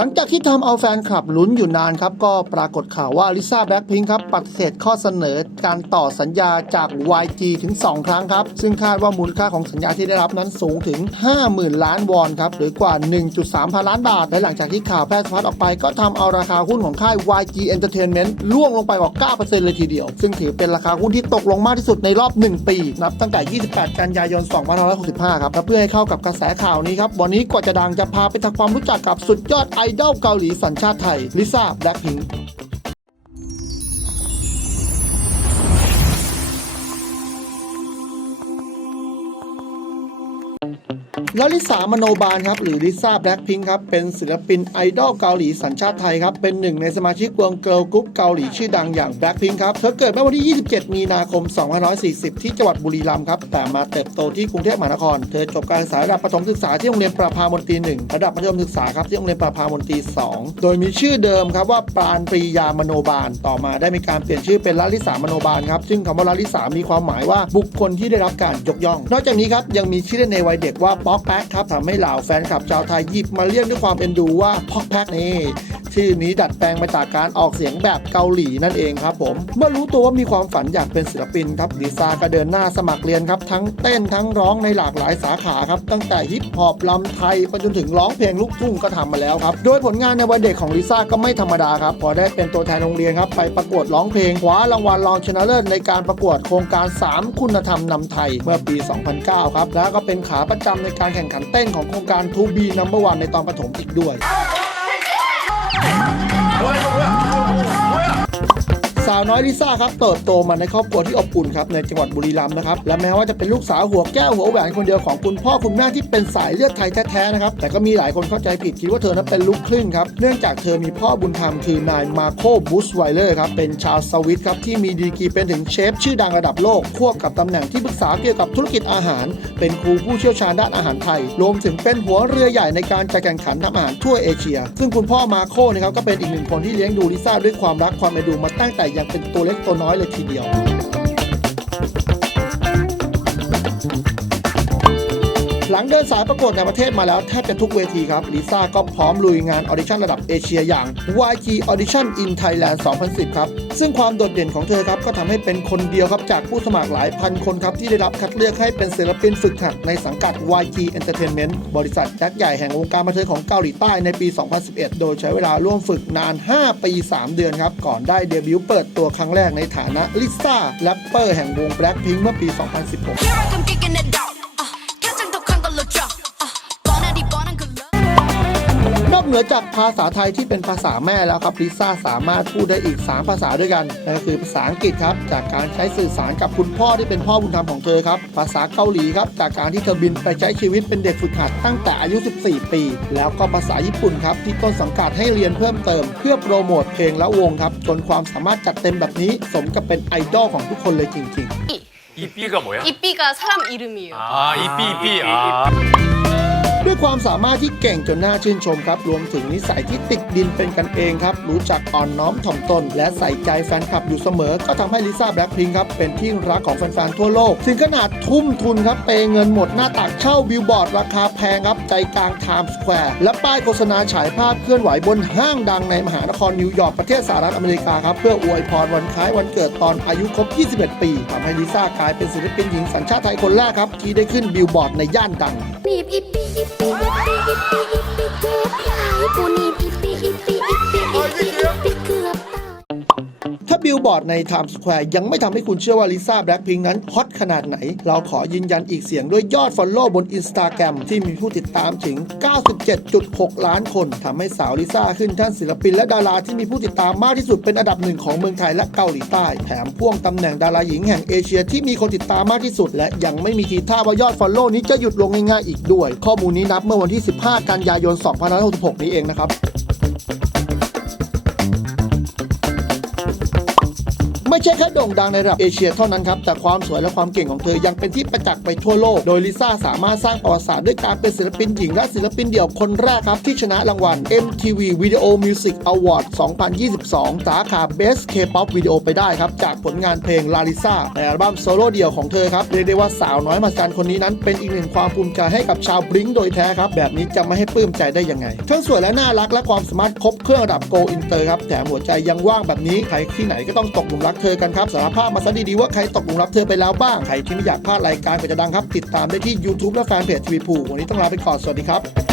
หลังจากที่ทำเอาแฟนคลับลุ้นอยู่นานครับ ก็ปรากฏข่าวว่าลิซ่าแบ็คพิงครับปฏิเสธข้อเสนอการต่อสัญญาจาก YG ถึง 2 ครั้งครับ ซึ่งคาดว่ามูลค่าของสัญญาที่ได้รับนั้นสูงถึง 50,000 ล้านวอนครับ หรือกว่า 1.3 พันล้านบาท และหลังจากที่ข่าวแพร่สะพัดออกไป ก็ทำเอาราคาหุ้นของค่าย YG Entertainment ร่วงลงไปกว่า9%เลยทีเดียว ซึ่งถือเป็นราคาหุ้นที่ตกลงมากที่สุดในรอบ 1 ปี นับตั้งแต่ 28 กันยายน 2565 ครับและเพื่อให้เข้ากับกระแสข่าวนี้ครับวันนี้กว่าจะดังจะพาไปทำความรู้จักกับสุดยอดไอดอลเกาหลีสัญชาติไทยลิซ่าแบล็คพิง ลลิสามโนบาลครับหรือลิซ่าแบล็คพิงครับเป็นศิลปินไอดอลเกาหลีสัญชาติไทยครับเป็นหนึ่งในสมาชิกวงเกิร์ลกรุ๊ปเกาหลีชื่อดังอย่างแบล็คพิงครับเธอเกิดเมื่อวันที่ 27 มีนาคม 2540 ที่จังหวัดบุรีรัมย์ครับแต่มาเติบโตที่กรุงเทพมหานคร เธอจบการศึกษาระดับประถมศึกษาที่โรงเรียนประภามนตรี 1 ระดับมัธยมศึกษาครับที่โรงเรียนประภามนตรี 2 โดยมีชื่อเดิมครับว่าปาณปรียามโนบาล ต่อมาได้มีการเปลี่ยนชื่อเป็นลลิสามโนบาลครับซึ่งคำว่าลลิสามีความหมายว่าบุคคลที่ได้รับการยกย่อง นอกจากนี้ครับยังมีชื่อเล่นในวัยเด็กว่าป๊อกแป๊กครับทำให้เหล่าแฟนคลับชาวไทยหยิบมาเรียกด้วยความเอ็นดูว่าป๊อกแพ็กนี่ ชื่อนี้ดัดแปลงมาจากการออกเสียงแบบเกาหลีนั่นเองครับผม เมื่อรู้ตัวว่ามีความฝันอยากเป็นศิลปินครับลิซ่าก็เดินหน้าสมัครเรียนครับทั้งเต้นทั้งร้องในหลากหลายสาขาครับตั้งแต่ฮิปฮอปลำไทยไปจนถึงร้องเพลงลูกทุ่งก็ทำมาแล้วครับโดยผลงานในวัยเด็กของลิซ่าก็ไม่ธรรมดาครับพอได้เป็นตัวแทนโรงเรียนครับไปประกวดร้องเพลงคว้ารางวัลรองชนะเลิศในการประกวดโครงการ 3 คุณธรรมนำไทยเมื่อปี 2009 ครับแล้วก็เป็นขาประจำในการแข่งขันเต้นของโครงการ To Be Number One ในตอนประถมอีกด้วย 뭐야 이거 뭐야? สาวน้อยลิซ่าครับเติบโตมาในครอบครัวที่อบอุ่นครับในจังหวัดบุรีรัมย์นะครับและแม้ว่าจะเป็นลูกสาวหัวแก้วหัวแหวนคนเดียวของคุณพ่อคุณแม่ที่เป็นสายเลือดไทยแท้ๆนะครับแต่ก็มีหลายคนเข้าใจผิดคิดว่าเธอนั้นเป็นลูกครึ่งครับเนื่องจากเธอมีพ่อบุญธรรมคือนายมาโคบูสไวเลอร์ครับเป็นชาวสวิตครับที่มีดีกรีเป็นถึงเชฟชื่อดังระดับโลกควบกับตำแหน่งที่ปรึกษาเกี่ยวกับธุรกิจอาหาร เป็นครูผู้เชี่ยวชาญด้านอาหารไทย รวมถึงเป็นหัวเรือใหญ่ในการจัดแข่งขันทำอาหารทั่วเอเชีย ซึ่งคุณพ่อมาโคนะครับก็เป็นอีกหนึ่งคนที่เลี้ยงดูลิซ่าด้วยความรักความเอ็นดูมาตั้งแต่ยังเป็นตัวเล็กตัวน้อยเลยทีเดียว ลังเดินสายประกวดในประเทศมาแล้วแทบจะทุกเวทีครับลิซ่าก็พร้อมลุยงานออดิชั่นระดับเอเชียอย่าง YG Audition in Thailand 2010 ครับ ซึ่งความโดดเด่นของเธอครับก็ทำให้เป็นคนเดียวครับจากผู้สมัครหลายพันคนครับที่ได้รับคัดเลือกให้เป็นศิลปินฝึกหัดในสังกัด YG Entertainment บริษัทยักษ์ใหญ่แห่งวงการบันเทิงของเกาหลีใต้ในปี 2011 โดยใช้เวลาร่วมฝึกนาน 5 ปี 3 เดือนครับก่อนได้เดบิวต์เปิดตัวครั้งแรกในฐานะลิซ่าแรปเปอร์แห่งวง Blackpink เมื่อปี 2016 เหนือจากภาษาไทยที่เป็นภาษาแม่แล้วครับลิซ่าสามารถพูดได้อีก 3 ภาษาด้วยกันนั่นก็คือภาษาอังกฤษครับ จากการใช้สื่อสารกับคุณพ่อที่เป็นพ่อบุญธรรมของเธอครับ ภาษาเกาหลีครับ จากการที่เธอบินไปใช้ชีวิตเป็นเด็กฝึกหัดตั้งแต่อายุ 14 ปี แล้วก็ภาษาญี่ปุ่นครับ ที่ต้นสังกัดให้เรียนเพิ่มเติม เพื่อโปรโมทเพลงและวงครับ จนความสามารถจัดเต็มแบบนี้ สมกับเป็นไอดอลของทุกคนเลยจริง ๆ 이삐가 뭐야? 이삐가 사람 이름이에요. 아, 이삐, 이삐. 아. ด้วยความสามารถที่เก่งจนน่าชื่นชมครับ รวมถึงนิสัยที่ติดดินเป็นกันเองครับ รู้จักอ่อนน้อมถ่อมตน และใส่ใจแฟนคลับอยู่เสมอ ก็ทำให้ลิซ่าแบล็คพิงครับ เป็นที่รักของแฟนๆทั่วโลก ถึงขนาดทุ่มทุนครับเปย์เงินหมดหน้าตักเช่าบิลบอร์ดราคาแพงครับ ใจกลางไทม์สแควร์และป้ายโฆษณาฉายภาพเคลื่อนไหวบนห้างดังในมหานครนิวยอร์กประเทศสหรัฐอเมริกาครับเพื่ออวยพรวันคล้ายวันเกิดตอนอายุครบ 21 ปีทำให้ลิซ่ากลายเป็นศิลปินหญิงสัญชาติไทยคนแรกครับที่ได้ขึ้นบิลบอร์ดในย่านดังหนีบอี Oh, oh, oh, oh, oh, ลบอร์ดใน Times Square ยังไม่ทำให้คุณเชื่อว่าลิซ่าแบล็คพิงนั้นฮอตขนาดไหน เราขอยืนยันอีกเสียงด้วยยอดฟอลโล่บน Instagram ที่มีผู้ติดตามถึง 97.6 ล้านคนทำให้สาวลิซ่าขึ้นท่านศิลปินและดาราที่มีผู้ติดตามมากที่สุดเป็นอันดับหนึ่งของเมืองไทยและเกาหลีใต้ แถมพ่วงตำแหน่งดาราหญิงแห่งเอเชียที่มีคนติดตามมากที่สุด และยังไม่มีทีท่าว่ายอดฟอลโล่นี้จะหยุดลงง่ายๆอีกด้วย ข้อมูลนี้นับเมื่อวันที่ 15 กันยายน 2566 นี้เองนะครับ ไม่ใช่แค่โด่งดังในระดับเอเชียเท่านั้นครับ แต่ความสวยและความเก่งของเธอยังเป็นที่ประจักษ์ไปทั่วโลก โดยลิซ่าสามารถสร้างประวัติศาสตร์ด้วยการเป็นศิลปินหญิงและศิลปินเดี่ยวคนแรกครับ ที่ชนะรางวัล MTV Video Music Award 2022 สาขา Best K-pop Video ไปได้ครับ จากผลงานเพลง Larissa ในอัลบั้มโซโล่เดี่ยวของเธอครับเรียกได้ว่าสาวน้อยมาการคนนี้นั้นเป็นอีกหนึ่งความภูมิใจให้กับชาวบลิงโดยแท้ครับ แบบนี้จะไม่ให้ปลื้มใจได้ยังไงทั้งสวยและน่ารักและความสามารถครบเครื่องระดับโกอินเตอร์ครับแถมหัวใจยังว่างแบบนี้ใครที่ไหนก็ต้องตกหลุมรักเธอกันครับสารภาพมาซะดีๆว่าใครตกหลุมรักเธอไปแล้วบ้างใครที่ไม่อยากพลาดรายการก็จะดังครับ ติดตามได้ที่ YouTube และแฟนเพจทีวีภูวันนี้ต้องลาไปก่อนสวัสดีครับ